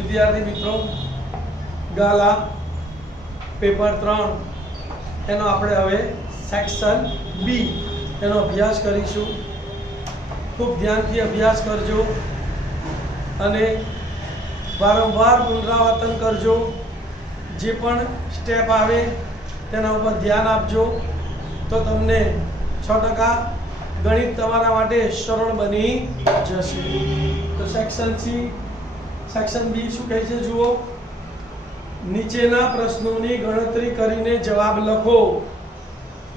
વિદ્યાર્થી મિત્રો, ગાલા પેપર 3 એનો આપણે હવે સેક્શન બી એનો અભ્યાસ કરીશું. ખૂબ ધ્યાનથી અભ્યાસ કરજો અને વારંવાર પુનરાવર્તન કરજો. જે પણ સ્ટેપ આવે તેના ઉપર ધ્યાન આપજો તો તમને 6% ગણિત તમારા માટે સરળ બની જશે. તો સેક્શન બી શું કહે છે જુઓ. નીચેના પ્રશ્નોની ગણતરી કરીને જવાબ લખો.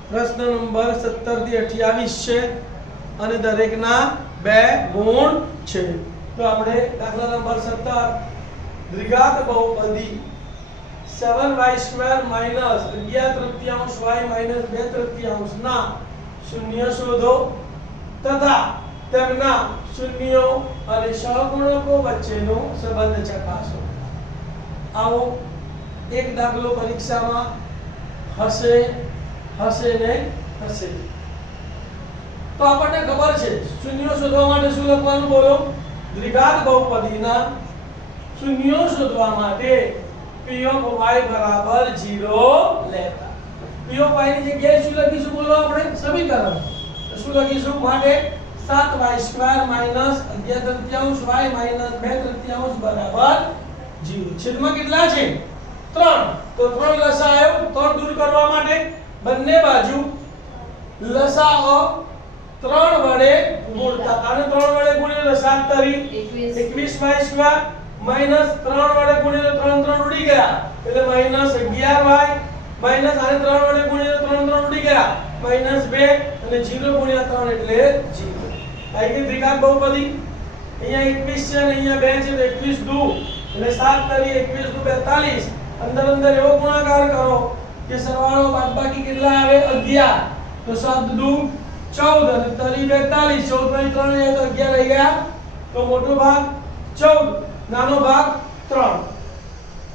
પ્રશ્ન નંબર 17 થી 28 છે અને દરેકના 2 ગુણ છે. તો આપણે દાખલા નંબર 17 દ્વિઘાત બહુપદી 7y² - 11/3y - 2/3 ના શૂન્ય શોધો તથા તેમના શૂન્યો અને સહગુણકો વચ્ચેનો સંબંધ ચકાસો. આવો એક દાખલો પરીક્ષામાં હશે ને હશે. તો આપણને ખબર છે શૂન્યો શોધવા માટે શું લખવાનું બોલો. દ્વિઘાત બહુપદીના શૂન્યો શોધવા માટે p of y બરાબર 0 લેતા. p of y ની જગ્યાએ શું લખીશું બોલો આપણે સમીકરણ. તો શું લખીશું માટે 7y² - 11/3y - 2/3 બરાબર 0. છેદમાં કેટલા છે 3. તો 3 લસા આવ્યો. 3 દૂર કરવા માટે બંને બાજુ લસાઅ 3 વડે ગુણતા. આને 3 વડે ગુણ્યો 7 તરી 21y² માઈનસ 3 વડે ગુણ્યો 3 3 ઉડી ગયા એટલે -11y માઈનસ આને 3 વડે ગુણ્યો 3 3 ઉડી ગયા -2 અને 0 ગુણ્યા 3 એટલે 0. આ કે દ્વિઘાત બહુપદી. અહીંયા 21 છે અને અહીંયા 2 છે તો 21 દુ એટલે 7 તરી 21 દુ 42. અંદર એવો ગુણાકાર કરો કે સરવાળો બાદબાકી કેટલા આવે 11. તો 7 દુ 14 અને તરી 42. 14 માંથી 3 જાય તો 11 રહી ગયા. તો મોટો ભાગ 14 નાનો ભાગ 3.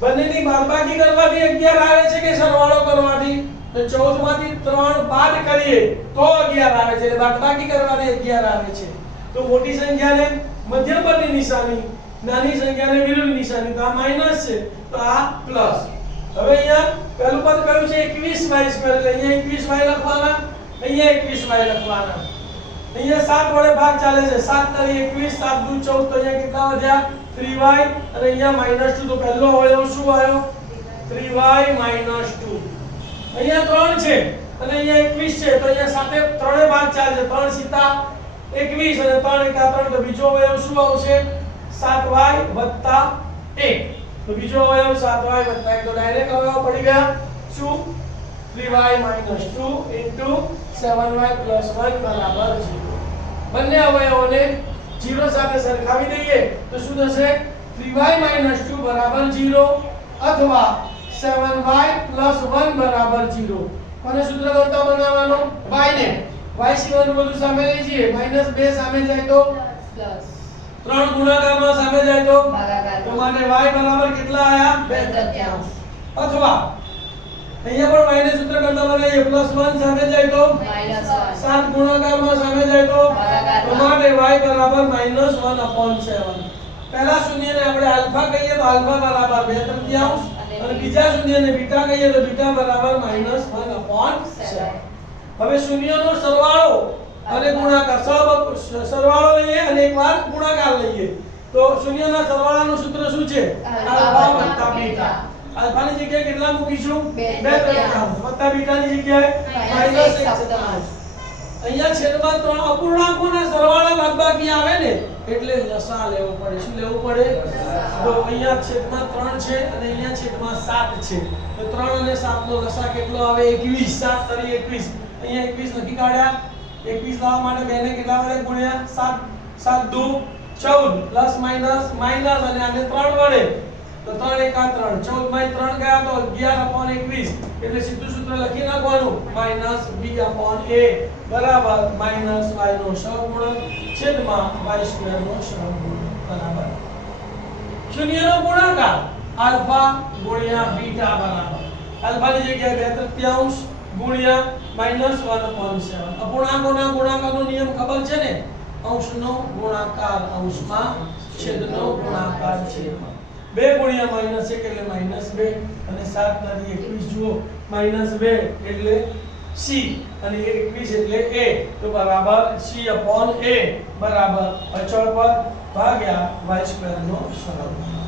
બંનેની બાદબાકી કરવાથી 11 આવે છે કે સરવાળો કરવાથી. તો 14 માંથી 3 બાદ કરીએ તો 11 આવે છે એટલે બાદબાકી કરવાથી 11 આવે છે. તો મોટી સંખ્યાને મધ્યમપદની નિશાની, નાની સંખ્યાને વિરુદ્ધ નિશાની. તો આ માઈનસ છે તો આ પ્લસ. હવે અહીંયા પહેલું પદ કયું છે 21y² એટલે અહીંયા 21y લખવાના, અહીંયા 21y લખવાના. અહીંયા 7 વડે ભાગ ચાલે છે. 7 તરી 21 7 દુ 14 તો અહીંયા કેટલા વધ્યા 3y અને અહીંયા -2. તો પહેલો અવયવ શું આવ્યો 3y - 2. અહીંયા 3 છે અને અહીંયા 21 છે તો અહીંયા સાથે 3 ભાગ ચાલે છે. 3 સીતા 21 અને 3 એકા 3 તો બીજો અવયવ શું આવશે 7y + 1. તો બીજો અવયવ 7y + 1 તો ડાયરેક્ટ અવયવ પડી ગયા શું 3y - 2 * 7y + 1 બરાબર 0. બંને અવયવોને 0 સાથે સરખાવી દઈએ તો શું થશે 3y - 2 બરાબર 0 અથવા 7y + 1 બરાબર 0. અને સૂત્ર કરતા બનાવવાનો y ને y સિવાયનું બધું સામે લઈ જઈએ. -2 સામે જાય તો પ્લસ 3 ગુણાકારમાં સામે જાય તો ભાગાકાર. તો માટે y બરાબર કેટલા આયા 2/3 અથવા અહીંયા પણ y ને સૂત્ર કરતા બનાવીએ +1 સામે જાય તો -1 7 ગુણાકારમાં સામે જાય તો ભાગાકાર. તો માટે y બરાબર -1/7. પહેલા શૂન્યને આપણે આલ્ફા કહીએ તો આલ્ફા બરાબર 2/3 અને બીજા શૂન્યને બીટા કહીએ તો બીટા બરાબર -1/7. હવે શૂન્યનો સરવાળો અને ગુણાકાર સરવાળો લઈએ અને એકવાર ગુણાકાર લઈએ. તો શૂન્યના સરવાળાનું સૂત્ર શું છે આલ્ફા + બીટા. આલ્ફાની જગ્યાએ કેટલા મૂકીશું 2/3 વત્તા બીટાની જગ્યાએ -1/7. અહીંયા છેદમાં 3 અપૂર્ણાંકોના સરવાળા બાદબાકી આવે ને એટલે લસા લેવો પડે. શું લેવું પડે તો અહીંયા છેદમાં 3 છે અને અહીંયા છેદમાં 7 છે. તો 3 અને 7 નો લસા કેટલો આવે 21. 7 તરી 21 અહીંયા 21 લખી કાઢ્યા. 21 લાવવા માટે 2 ને કેટલા વડે ગુણ્યા 7 7 દુ 14 પ્લસ માઈનસ માઈનસ અને આને 3 વડે તો 3 એકા 3 14 માંથી 3 ગયા તો 11/21 એટલે સીધું સૂત્ર લખી નાખવાનું -b/a બરાબર -y નો સહગુણક છેદમાં y² નો સહગુણક બરાબર શૂન્યનો ગુણાકાર આલ્ફા ગુણ્યા બીટા બરાબર આલ્ફાની જગ્યાએ 2/3 ગુણ્યા -1/7. અપૂર્ણાંકોના ગુણાકારનો નિયમ ખબર છે ને અંશનો ગુણાકાર અંશમાં છેદનો ગુણાકાર છેદમાં. 2 ગુણ્યા -1 એટલે -2 અને 7 તારી 21 જુઓ -2 એટલે c અને 21 એટલે a તો બરાબર c upon a બરાબર અચળ પદ ભાગ્યા y સ્ક્વેર નો સરવાળો